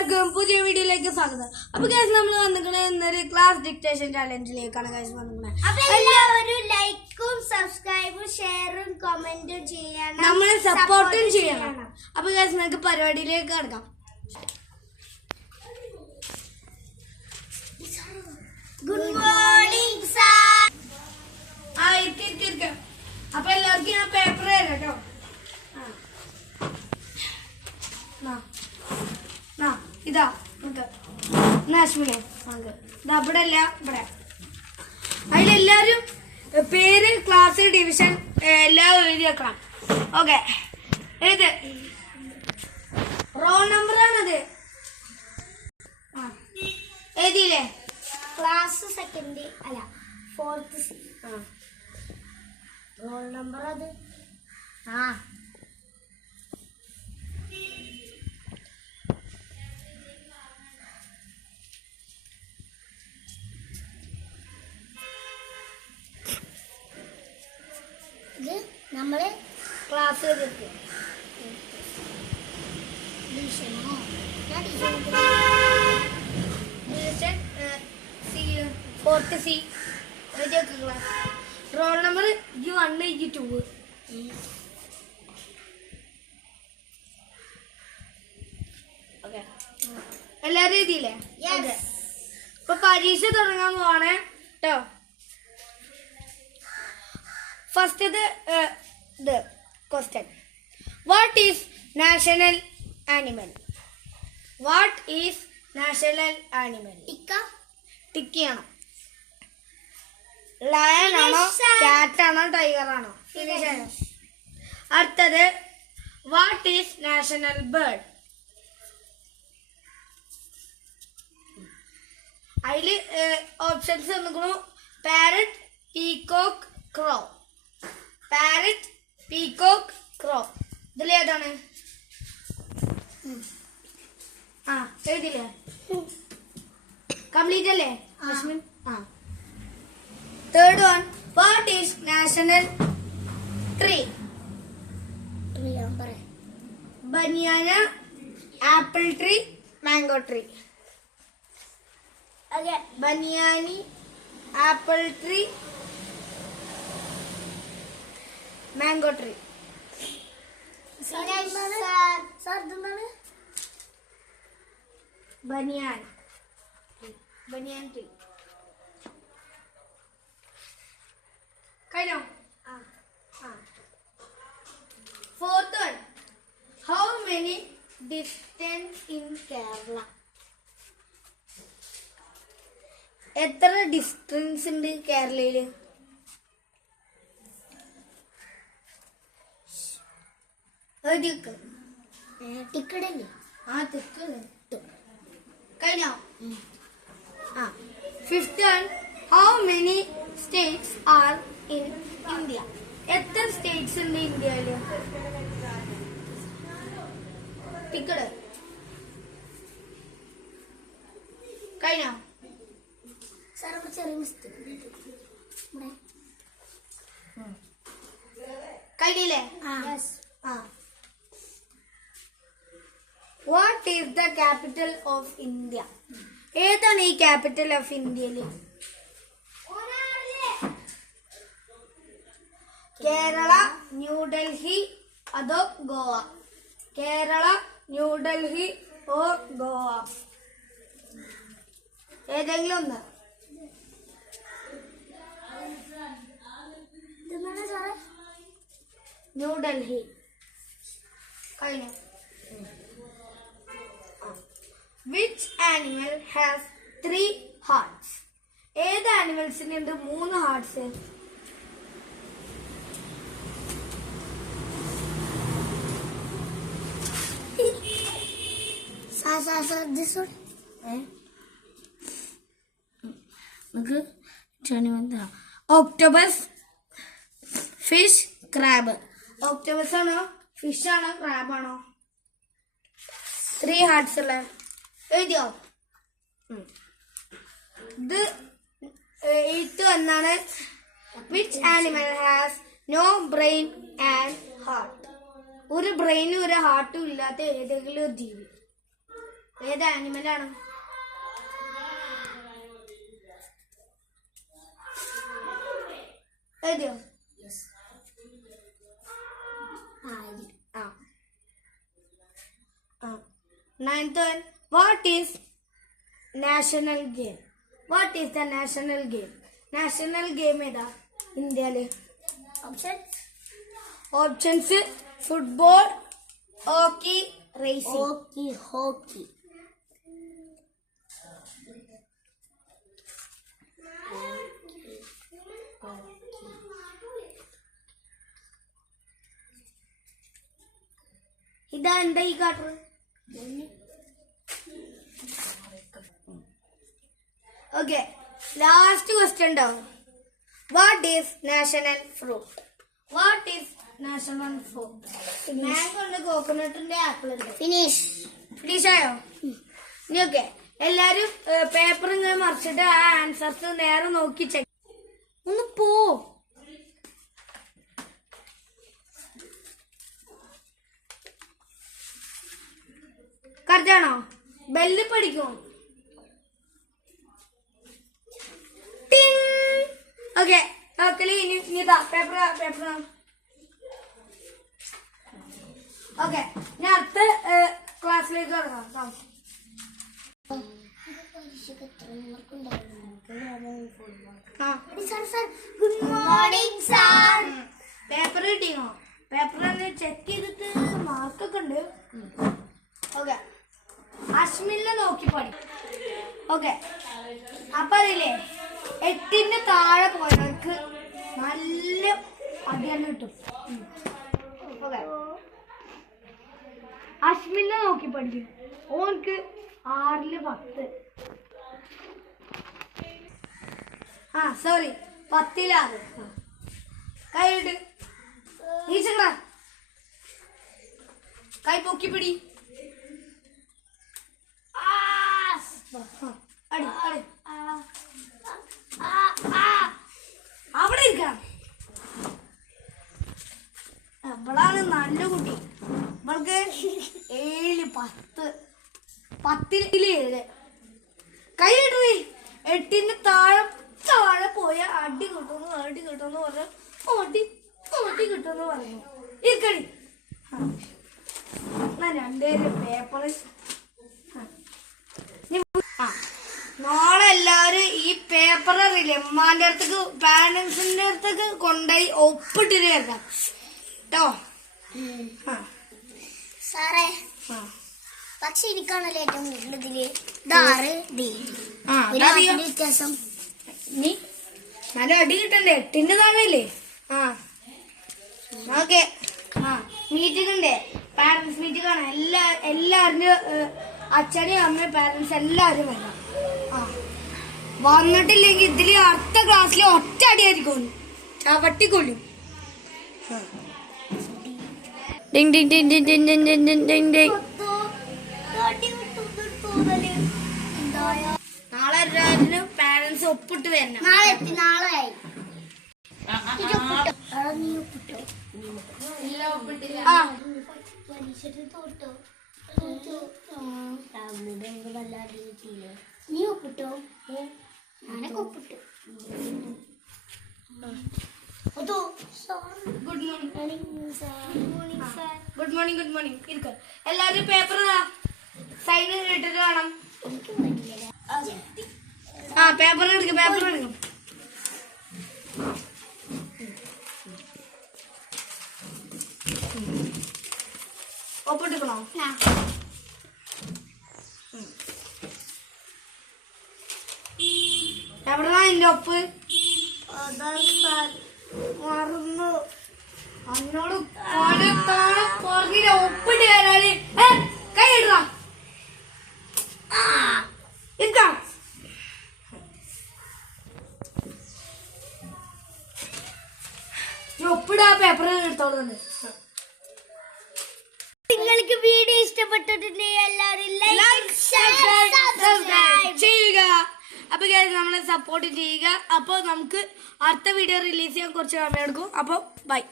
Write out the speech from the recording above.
എല്ലാവർക്കും പുതിയ വീഡിയോയിലേക്ക് സ്വാഗതം. അപ്പൊ ഗൈസ് നമ്മൾ വന്നിരിക്കുന്നത് ക്ലാസ് ഡിക്റ്റേഷൻ ചാലഞ്ചിലേക്കാണ് ഗൈസ് വന്നിരിക്കുന്നത്. എല്ലാവരും ലൈക്കും സബ്സ്ക്രൈബും ഷെയറും കമന്റും ചെയ്യണം, നമ്മളെ സപ്പോർട്ടും ചെയ്യണം. അപ്പൊ ഗൈസ് നമുക്ക് പരിപാടിയിലേക്ക് കടക്കാം. Good morning sir. ഇരിക്കാം. അപ്പൊ എല്ലാവർക്കും ഞാൻ പേപ്പർ തരാം കേട്ടോ. ഇതാ അശ്വിനെ ഇതാ ഇവിടെ അല്ല ഇവിടെ. അതിലെല്ലാരും പേര്, ക്ലാസ്, ഡിവിഷൻ എല്ലാം എഴുതി വെക്കണം. ഓക്കെ, ഇത് റോൾ നമ്പർ ആണത്. എഴുതിയില്ലേ? ക്ലാസ് സെക്കൻഡ് അല്ല ഫോർത്ത് സി. റോൾ നമ്പർ അത് ഇത് നമ്മള് ക്ലാസ് ഡിവിഷനോ ഡിവിഷൻ സി, ഫോർത്ത് സി എഴുതി വെക്കുക. Class roll number E1 E2. എല്ലാരും എഴുതിയില്ലേ? ഇപ്പൊ പരീക്ഷ തുടങ്ങാൻ പോവാണ് കേട്ടോ. ഫസ്റ്റ് ഇത് question. What is national animal? What is national animal? Tick ചെയ്യണം. ലയൺ ആണോ, കാറ്റ് ആണോ, ടൈഗർ ആണോ? അടുത്തത് വാട്ട് ഈസ് നാഷണൽ ബേർഡ്? അതില് ഓപ്ഷൻസ് വന്നിരിക്കുന്നു. Parrot, peacock, crow. Parrot, peacock, crow. ഇതിലേതാണ്? എഴുതില്ലേ? കംപ്ലീറ്റ് അല്ലേ Ashwin? Third one. What is national tree? Banyan, apple tree, mango tree. Banyan, apple tree, mango tree. Banyan tree. കഴിഞ്ഞോ? Fourth one. How many distance in Kerala? എത്ര distance ഉണ്ട് കേരളയില്? ടിക്കടല്ലേ? കഴിഞ്ഞോ? Fifth one. How many States are in India? എത്ര States ഉണ്ട് ഇന്ത്യയില്? ടിക്കട്. കഴിഞ്ഞോ? ചെറിയ mistake കഴിഞ്ഞില്ലേ? What is the capital of India? ഏതാണ് ഈ ക്യാപിറ്റൽ ഓഫ് ഇന്ത്യയില്? കേരള, ന്യൂഡൽഹി അതോ ഗോവ? കേരള, ന്യൂഡൽഹി ഓ ഗോവ? ഏതെങ്കിലും ഒന്ന്. ന്യൂഡൽഹി. കഴിഞ്ഞു. Which animal has 3 hearts? ഏത് ആനിമൽസിനുണ്ട് 3 hearts? Octopus, fish, crab. Octopus ആണോ, ഫിഷ് ആണോ, ക്രാബ് ആണോ? 3 ഹാർട്ട്സ് ഉള്ള എഴുതിയോ? ഇത് 8th എന്നാണ്. Which animal has no brain and heart? ഒരു ബ്രെയിനും ഒരു ഹാർട്ടും ഇല്ലാത്ത ഏതെങ്കിലും ഒരു ജീവി. ഏത് ആനിമലാണ്? എഴുതിയോ? Ninth one. What is national game? What is the national game? National game ഏതാ ഇന്ത്യയില്? Options football, hockey, racing. Hockey. ഇതാ എന്താ ഈ കാട്ടർ? ഓക്കെ, ലാസ്റ്റ് ക്വസ്റ്റ്യൻ ഉണ്ടാവും. What is national fruit? What is national fruit? Mango ഉണ്ട്, കോക്കനട്ട് ഉണ്ട്, apple ഉണ്ട്. ഫിനിഷ് ആയോ? ഇനി ഓക്കെ, എല്ലാരും പേപ്പർ ഇങ്ങനെ മറിച്ചിട്ട് ആ ആൻസർസ് നേരെ നോക്കി ചെക്ക്. ഒന്ന് പോ. കറക്റ്റാണോ? ബെല്ല് പഠിക്കും. ഓക്കെ, ഇനിതാ പേപ്പർ. ഓക്കെ, ഞാൻ അടുത്ത ക്ലാസ്സിലേക്ക് ഇറങ്ങാം. Good morning sir. പേപ്പർ കിട്ടിയോ? പേപ്പർ ചെക്ക് ചെയ്തിട്ട് മാർക്കൊക്കെ ഉണ്ട്. ഓക്കെ, അശ്മിനെ നോക്കി പഠി. ഓക്കെ, അപ്പൊ അതില്ലേ 8 താഴെ പോയവർക്ക് നല്ല അടിയാണ് കിട്ടും. ഓക്കെ, അശ്മിനെ നോക്കി പഠിക്കും. ഓർക്ക് 6 10. സോറി 10 6. കൈയിട്ട് ഈച്ചക്കട കൈ പൊക്കി പിടി. അവിടെ ഇരിക്കാം. അവളാണ് നല്ല കുട്ടി. അവൾക്ക് 7 10 10 7. കൈ ഇട്ടേ 8 താഴെ പോയ അടി കിട്ടുമെന്ന് പറഞ്ഞു. ഓടി കിട്ടുമെന്ന് പറഞ്ഞു. ഇരിക്കടി. രണ്ടുപേരും പേപ്പർ. നാളെ എല്ലാവരും ഈ പേപ്പർ അറിയില്ലേ ഉമ്മാന്റെ അടുത്തേക്ക് പാരന്റ്സിന്റെ അടുത്തേക്ക് കൊണ്ടുപോയി ഒപ്പിട്ടിട്ട് കേൾക്കാം കേട്ടോ. സാറേ, പക്ഷെ എനിക്കാണല്ലോ ഏറ്റവും കൂടുതല് വ്യത്യാസം. നീ നല്ല അടി കിട്ടണ്ടേ? 8 താഴെയല്ലേ? ഓക്കെ, മീറ്റിംഗ് ഉണ്ട്, പാരന്റ്സ് മീറ്റിംഗ് ആണ്. എല്ലാവരും അച്ഛനെയും അമ്മയും പാരന്റ്സ് എല്ലാവരും വരണം. വന്നിട്ടില്ലെങ്കിൽ ഇതില് അടുത്ത ക്ലാസ്സിൽ ഒറ്റ അടിയായിരിക്കും, ചവട്ടിക്കൊള്ളും. നാളെ എല്ലാവരും പാരന്റ്സ് ഒപ്പിട്ട് വരണം. നാളെ നീ ഒപ്പിട്ടോ? ഞാനൊക്കെ ഒപ്പിട്ടു. Good morning. ഇരിക്കും എല്ലാവരും. പേപ്പർ സൈൻ ഇട്ടിട്ട് വേണം. പേപ്പർ എടുക്കും. ഒപ്പിട്ടിക്കണോ? എവിടെയാ അതിന്റെ ഒപ്പ്? മറന്നു. എന്നോട് പറഞ്ഞ ഒപ്പിട്ട് വരാന് കൈ ഇടാ. ഇരിക്കാം. ഒപ്പിടാ പേപ്പർ എടുത്തോളുണ്ട്. നിങ്ങൾക്ക് വീഡിയോ ഇഷ്ടപ്പെട്ടിട്ടുണ്ടെങ്കിൽ എല്ലാവരും ലൈക്ക് സബ്സ്ക്രൈബ് ചെയ്യുക. അപ്പൊ നമ്മളെ സപ്പോർട്ട് ചെയ്യുക. അപ്പൊ നമുക്ക് അടുത്ത വീഡിയോ റിലീസ് ചെയ്യാൻ കുറച്ച് സമയം എടുക്കും. അപ്പൊ ബൈ.